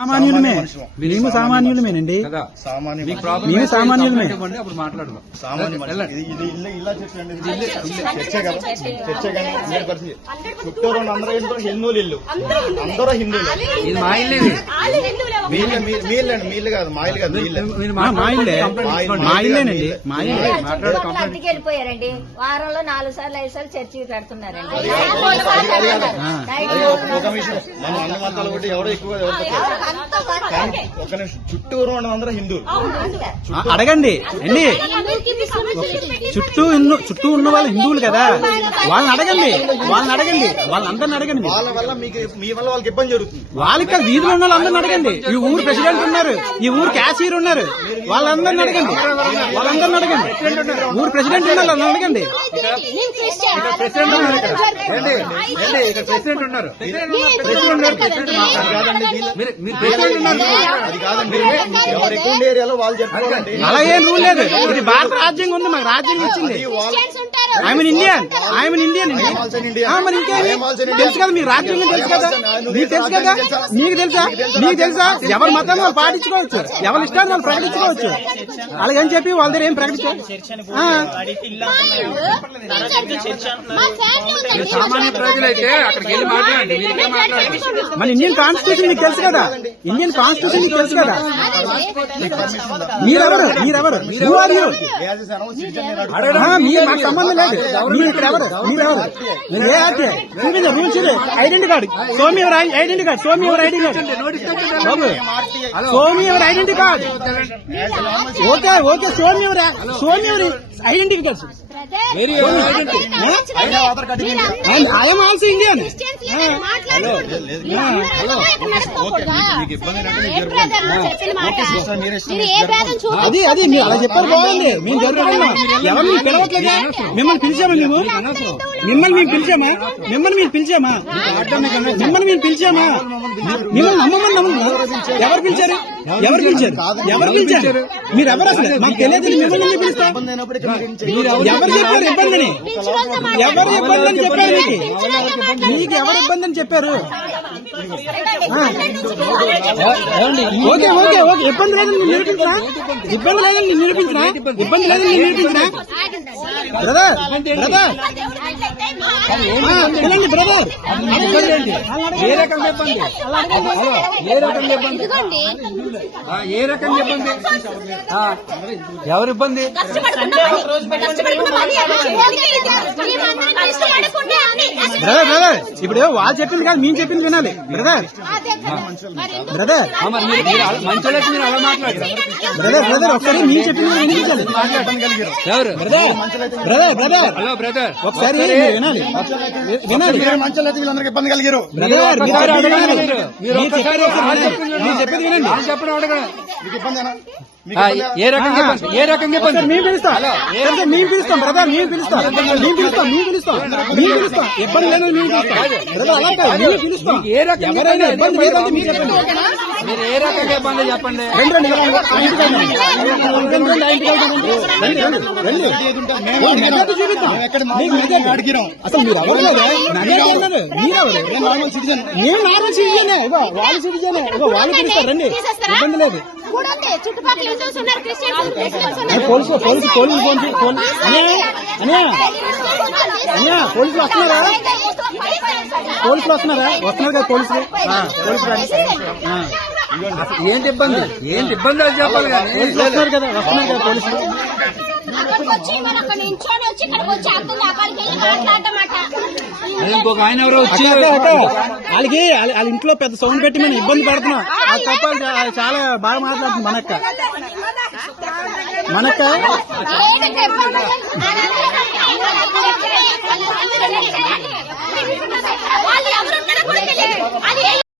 సామాన్యులమే మేము సామాన్యులమేనండి మేము సామాన్యులమే అప్పుడు మాట్లాడదాం. ఇలా చెప్పండి చుట్టూరు అందరూ హిందువులు ఇల్లు అందరూ హిందువులు ఇది మా ఇల్లే మీళ్ళు కాదు మా ఇల్లు కాదు మా ఇల్లేనండి మా ఇల్లే ఇంటికి వెళ్ళిపోయారండి. వారంలో 4 సార్లు 5 సార్లు చర్చికి కడుతున్నారండి. ఒక విషయం మనం అన్న మతాలు ఒకటి ఎవరో ఎక్కువ ఒక నిమిషం చుట్టూరు అందరూ హిందువులు అడగండి అండి చుట్టూ ఉన్న వాళ్ళు హిందువులు కదా వాళ్ళని అడగండి వాళ్ళందరిని అడగండి వాళ్ళ వల్ల మీ వల్ల వాళ్ళకి ఇబ్బంది జరుగుతుంది. వాళ్ళకి వీధిలో ఉన్న వాళ్ళందరిని అడగండి. ఈ ఊరు ప్రెసిడెంట్ ఉన్నారు, ఈ ఊరు క్యాషియర్ ఉన్నారు, వాళ్ళందరిని అడగండి. ఊరు ప్రెసిడెంట్ ఉన్నారు వాళ్ళని అడగండి. ప్రెసిడెంట్ ఉన్నారు. అది కాదండి ఎవరు ఎక్కువ ఏరియాలో వాళ్ళు చెప్పుకోవాలండి. అలా ఏం రూల్ లేదు. ఇది భారత రాజ్యాంగం ఉంది, మాకు రాజ్యాంగం ఇచ్చింది. ఐఎమ్ ఇండియన్ అండి. మరి ఇంకేమి తెలుసు కదా, మీకు రాజ్యాంగం తెలుసు కదా, మీకు తెలుసు కదా, మీకు తెలుసా ఎవరి మతాన్ని వాళ్ళు పాటించుకోవచ్చు, ఎవరి ఇష్టాన్ని వాళ్ళు ప్రకటించుకోవచ్చు. అలాగని చెప్పి వాళ్ళ దగ్గర ఏం ప్రకటించారు? సామాన్య ప్రజలైతే అక్కడికి వెళ్ళి మాట్లాడండి. మన ఇండియన్ కాన్స్టిట్యూషన్ మీకు తెలుసు కదా, ఇండియన్ కాన్స్టిట్యూషన్ మీకు తెలుసు కదా. మీరెవరు మీరు మాకు సంబంధం లేదు. మీరు ఇక్కడ ఎవరు? మీరెవరు? ఏ ఆర్టీ చూపించే రూల్స్ ఇది. ఐడెంటిటీ కార్డు సోమి ఎవరు ఐడెంటిటీ కార్డు సోమి ఎవరు ఐడెంటిటీ కార్డు సోమి ఎవరు ఐడెంటిటీ కార్డు ఓకే సోమి ఎవరు identity card I'm also Indian. అది మీరు అలా చెప్పారు బాగుంది. మేము జరుగుతున్నాం. ఎవరు మీరు పిలవట్లేదా? మిమ్మల్ని పిలిచామా? మిమ్మల్ని మేము పిలిచామా? మిమ్మల్ని నమ్మమని నమ్మమా? ఎవరు పిలిచారు? మీరు ఎవరు అసలు మాకు తెలియదు. మిమ్మల్ని పిలుస్తా ఎవరు చెప్పారు ఇబ్బందిని? ఎవరు ఇబ్బంది అని చెప్పారు? మీకు ఎవరు ఇబ్బంది అని చెప్పారు? ఓకే ఇబ్బంది లేదని నిరూపించరా? Brother పిలండి brother. ఏ రకం చెప్పండి. ఎవరు ఇబ్బంది? బ్రదర్ ఇప్పుడు వాళ్ళు చెప్పింది కాదు, మేము చెప్పింది వినాలి. బ్రదర్ మంచోళ్ళకి మీరు అలా మాట్లాడారు. బ్రదర్ ఒకసారి మేము చెప్పింది వినిపించాలి. ఎవరు హలో బ్రదర్ ఒకసారి వినాలి. మంచి వీళ్ళందరికీ ఇబ్బంది కలిగారు. బ్రదర్ మీరు చెప్పేది వినండి. చెప్పడం అడగడం. మీకు ఇబ్బందేనా? ఏ రకం చెప్పండి. మేము పిలుస్తాం బ్రదర్, మేము పిలుస్తాం. ఇబ్బంది లేదని మేము పిలుస్తాం. ఏ రకం ఎవరైనా ఇబ్బంది లేదంటే మీరు చెప్పండి. మీరు ఏ రకంగా ఇబ్బంది చెప్పండి. అసలు మీరు ఎవరు లేదా? మీరెవరు? నేను నార్మల్ సిటిజనే. వాళ్ళు సిటిజనే. వాళ్ళు పిలుస్తారు రండి, ఇబ్బంది లేదు. పోలీసులు వస్తున్నారా? వస్తున్నారు కదా పోలీసులు. ఏంటి ఇబ్బంది అది చెప్పాలి కానీ వస్తున్నారు కదా పోలీసులు. ఇంకొక ఆయన ఎవరో వచ్చి వాళ్ళకి వాళ్ళ ఇంట్లో పెద్ద సౌండ్ పెట్టి మనం ఇబ్బంది పడుతున్నాం. అది తప్ప చాలా బాగా మాట్లాడుతుంది మనక్క.